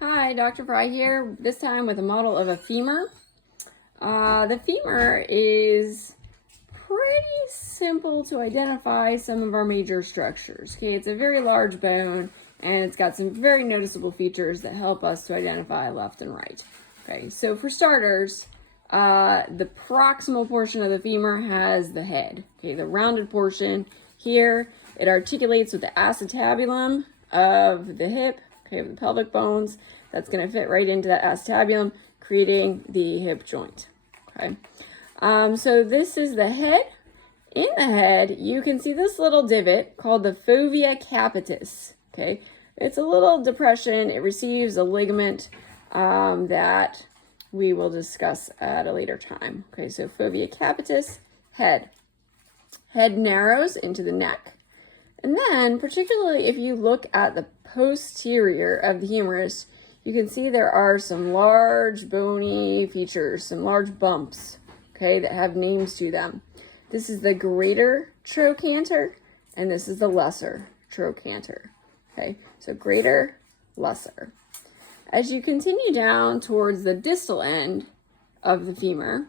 Hi, Dr. Fry here, this time with a model of a femur. The femur is pretty simple to identify some of our major structures. Okay, it's a very large bone and it's got some very noticeable features that help us to identify left and right. Okay, so for starters, the proximal portion of the femur has the head. Okay, the rounded portion here, it articulates with the acetabulum of the hip, okay, of the pelvic bones. That's going to fit right into that acetabulum, creating the hip joint. Okay, so this is the head. In the head, you can see this little divot called the fovea capitis. Okay, it's a little depression. It receives a ligament that we will discuss at a later time. Okay, so fovea capitis, head. Head narrows into the neck. And then, particularly if you look at the posterior of the humerus, you can see there are some large bony features, some large bumps, okay, that have names to them. This is the greater trochanter, and this is the lesser trochanter. Okay, so greater, lesser. As you continue down towards the distal end of the femur,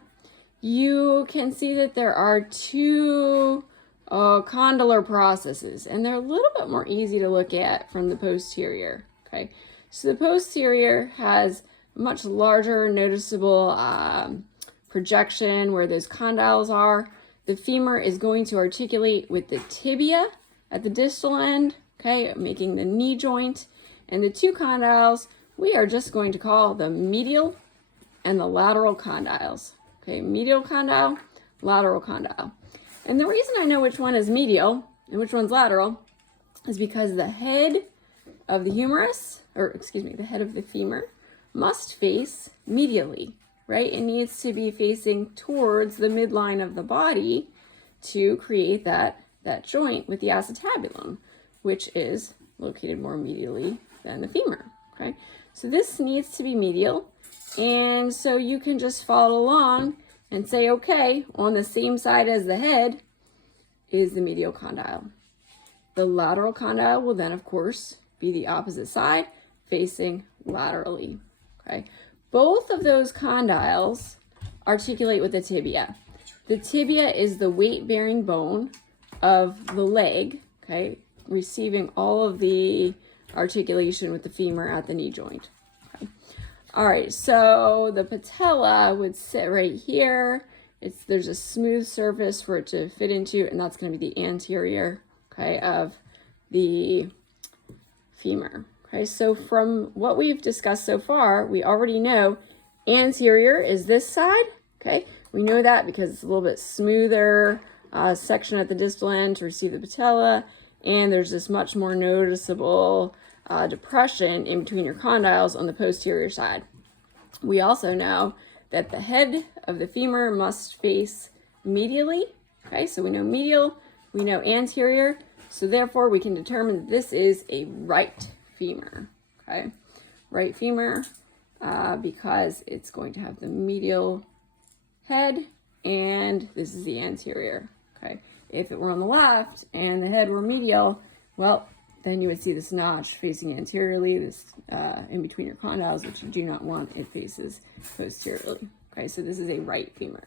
you can see that there are two condylar processes, and they're a little bit more easy to look at from the posterior. Okay, so the posterior has a much larger noticeable projection where those condyles are. The femur is going to articulate with the tibia at the distal end, okay, making the knee joint. And the two condyles we are just going to call the medial and the lateral condyles. Okay, medial condyle, lateral condyle. And the reason I know which one is medial and which one's lateral is because the head of the humerus, the head of the femur, must face medially, right? It needs to be facing towards the midline of the body to create that joint with the acetabulum, which is located more medially than the femur, okay? So this needs to be medial, and so you can just follow along and say, okay, on the same side as the head is the medial condyle. The lateral condyle will then, of course, be the opposite side, facing laterally, okay? Both of those condyles articulate with the tibia. The tibia is the weight-bearing bone of the leg, okay, receiving all of the articulation with the femur at the knee joint. Okay. All right, so the patella would sit right here. There's a smooth surface for it to fit into, and that's going to be the anterior, okay, of the femur. Okay, so from what we've discussed so far, we already know anterior is this side. Okay, we know that because it's a little bit smoother section at the distal end to receive the patella, and there's this much more noticeable depression in between your condyles on the posterior side. We also know that the head of the femur must face medially. Okay, so we know medial, we know anterior, so therefore we can determine that this is a right femur. Okay, right femur because it's going to have the medial head, and this is the anterior. Okay, if it were on the left and the head were medial, well, then you would see this notch facing anteriorly, this in between your condyles, which you do not want. It faces posteriorly. Okay, so this is a right femur.